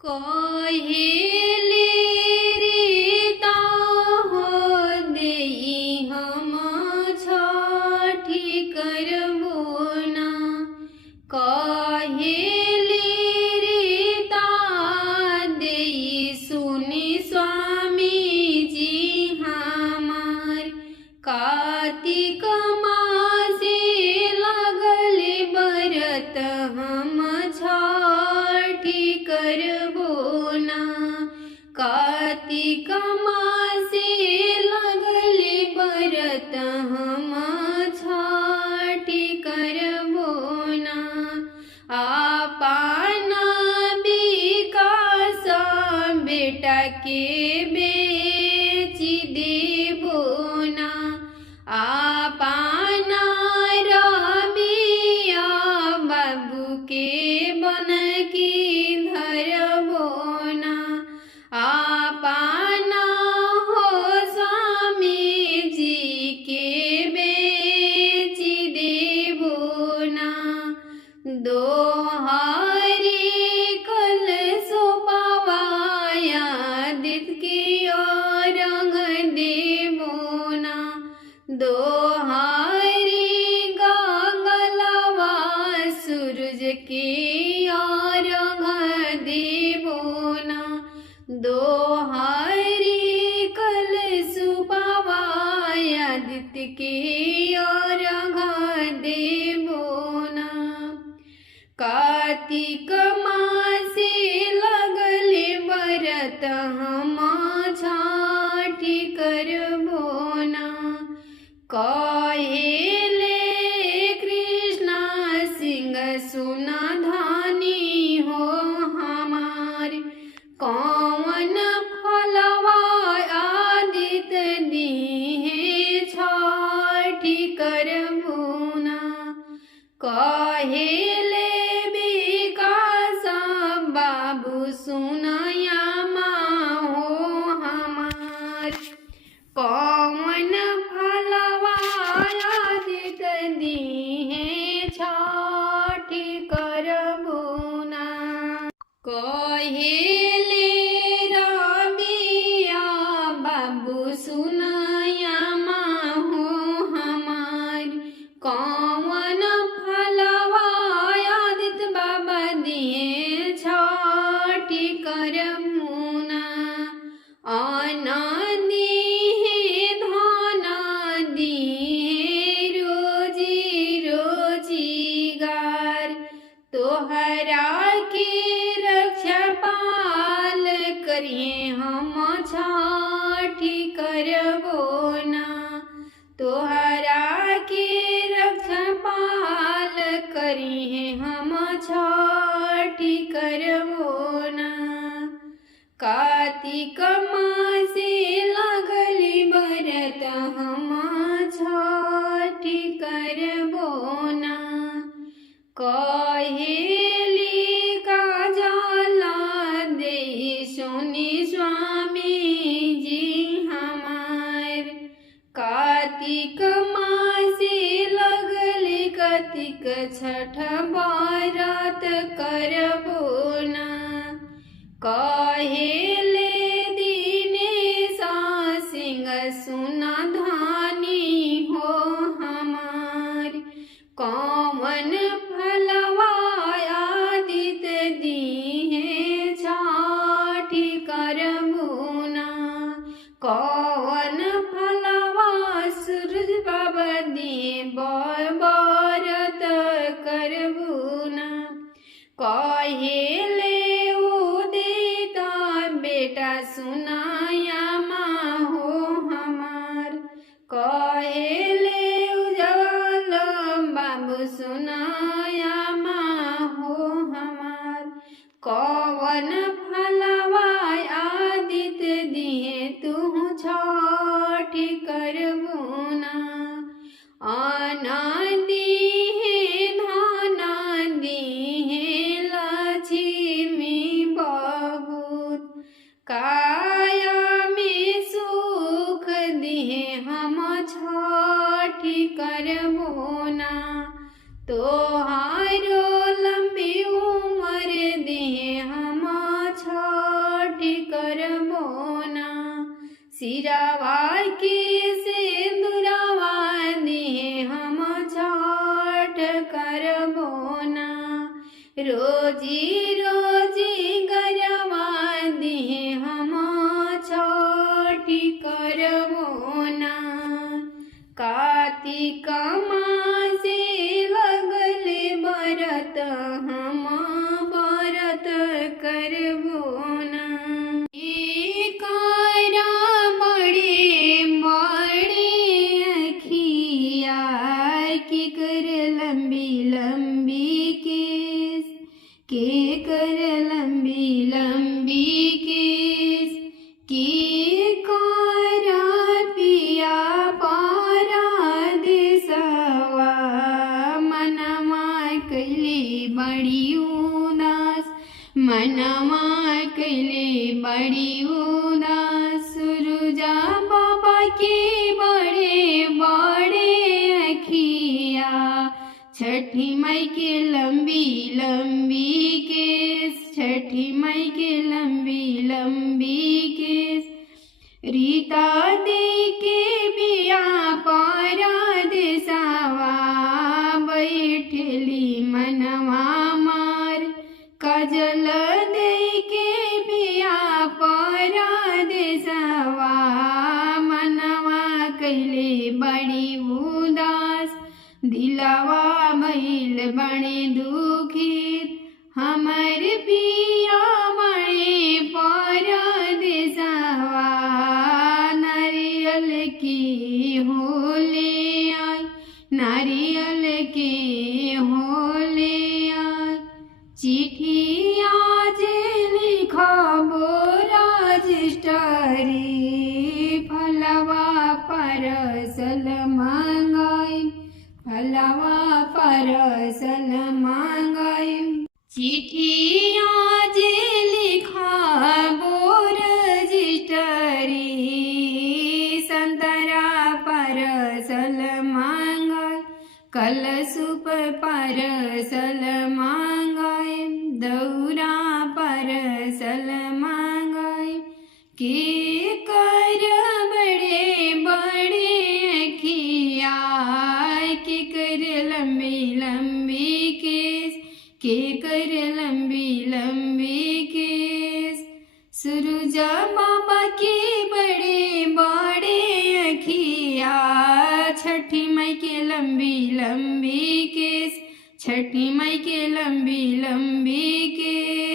कहेले रीता हो देई हम छठी करबो ना। कहेले रीता देई सुनि स्वामी जी हमार। कार्तिक मासे लगले बरत हम छठी करबो ना। कार्तिक मासे लगले बरत हम छठी करबो ना। आपना विकास बेटा के बेची देबो ना। आपना रबिया बाबू के बनकी धरबो ना। आपना हो स्वामी जी के बेची देबो ना। दोहारी कल सोपावाया दित की रंग देबो ना। दोहारी गंगलवा सूरज के रंग देबो ना। दोहारी कल सुपावाया दित के रंग देबो ना। कार्तिक मासे लगले बरत हम छठी करबो ना। कहेले कृष्ण सिंह सुना धानी हो हमार। कौन फलवा आदित दीहे छठी करबो ना। कहेले विकास बाबू सुनया हो हमार। कौन फलवा आदित दीहे छठी करबो ना। कहेले रबिया बाबू सुनया हो हमार। कौन फलवा आदित बाबा दिए छठी करबो ना। अन्न दिहे धन दिहे रोजी रोजीगार। तोहरा के रक्षा पाल करिए हम छठी करबो ना। तोहरा के रक्षा पाल करिए हम छठी करबो ना। कार्तिक मासे लगली बरत हम छठी करबो ना। कहेली काजल देई सुनि स्वामी जी हमार। कार्तिक मासे लगले कार्तिक छठ बरत करबो ना। कहेले दिनेश सिंह सुना धानी हो हमार। कौन फलवा आदित दीहे छठी करबो ना। कौन फलवा सूरज बाबा दिए बरत करबो ना। कहेले उदित बेटा सुनाया हो हमार। कहेले उजल बाबू सुनाया हो हमार। कौन फलवा आदित दिए तू छठी करबो ना। अन्न दिहे धन दिहे लक्ष्मी बहुत। काया में सुख दिहे हम छठी करबो ना। तोहारो लंबी उम्र दे हम सिरावा के सिंदूरवा दिहे हम छठ करबो ना रोजी रोजी गरवा दिहे हम छठी करबो ना कार्तिक मासे लगले बरत हम बरत करबो ना कारा बड़े बड़े अखिया की कर लंबी लंबी केस के कर लंबी लंबी केस की कारा पिया पारा देसवा मनवा कैले बड़ी उदास मनवा कैले बड़ी उदास सुरुजा बाबा के बड़े बड़े अखिया छठी माई के लंबी लंबी केस छठी माई के लंबी लंबी केस रीता दे के बिया पारा देसावा बैठली मनवा मार काजल दे के बिया पारा देसावा मनवा कैले बड़ी उदास दिलावा भइल बड़े दुखित हमर पिया बड़े पारा देसावा नारियल की होले आई नारियल के होले आई चिट्ठी आज लिखबो रजिस्टरी फलवा परसल मंगाई फलवा परसल मंगाई चिट्ठी आज लिखबो रजिस्टरी संतरा परसल मंगाई कलशुप परसल मंगाई दौरा परसल मंगाई के कर बड़े बड़े अखिया के कर लंबी लंबी केस के कर लंबी लंबी केस सुरुजा बाबा के बड़े बड़े अखिया छठी माई के लंबी लंबी केस छठी माई के लंबी लंबी केस